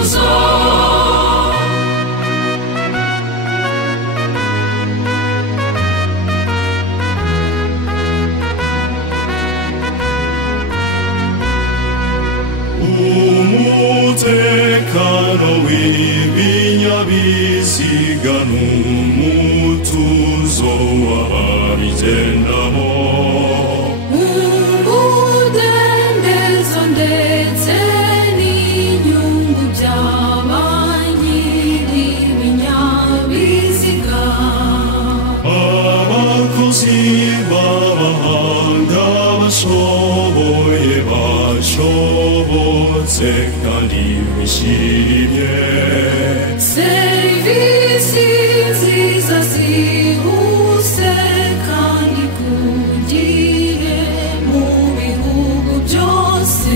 uzicuza. umutekano w'ibinyabiziga n'umutuzo w'ababigendamo, umudendezo ndetse n'inyungu by'abanyir'ibinyabiziga, abakozi b'abahanga bashoboye bashobotse kandi bishimye, serivisi nziza zihuse kandi ku gihe mu bihugu byose.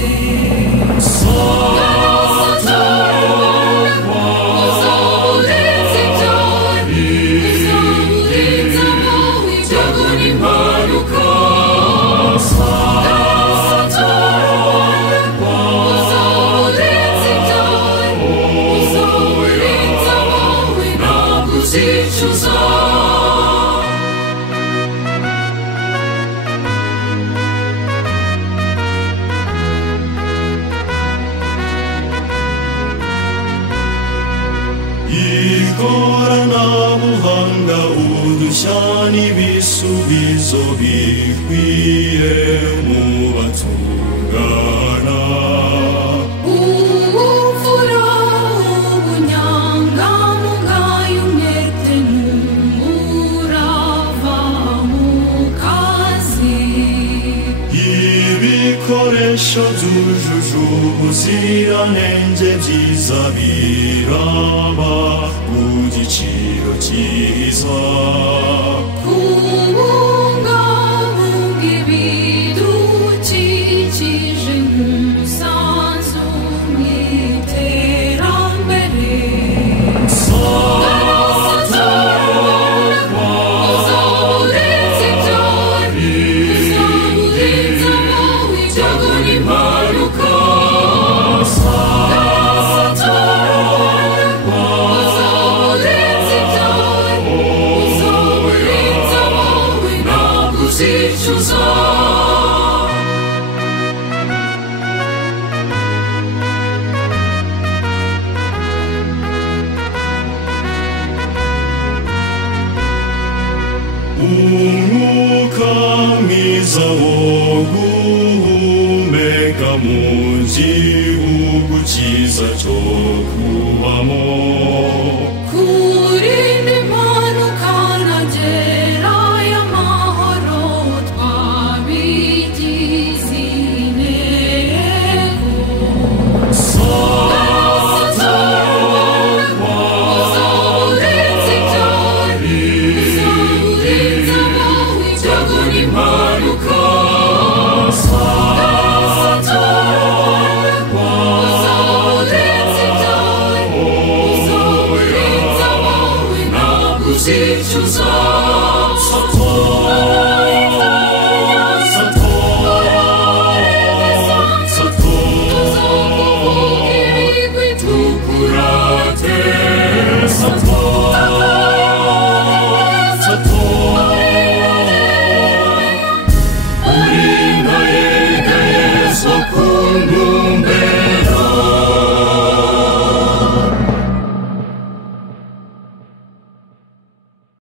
Uzicuza. ikoranabuhanga, udushya n'ibisubizo bikwiye mu batungana, ubupfura, ubunyangamugayo, umwete n'umurava mu kazi, ibikoresho byujuje ubuziranenge byiza biraba ku giciro cyiza, kubungabunga ibidukikije nk'umusanzu mu iterambere. Uzaburinzi byari, uzaburinzi abawe ibyago n'impanuka, uzaburinzi byari, uzaburinzi abawe ntabwo uzicuza. umwuka mwiza wo guhumeka mu gihugu cyiza cyo kubamo, kurinda impanuka nagerayo amahoro twabigize intego. Uzaburinzi byari, uzaburinzi abawe ibyago n'impanuka, uzaburinzi byari, uzaburinzi abawe ntabwo uzicuza.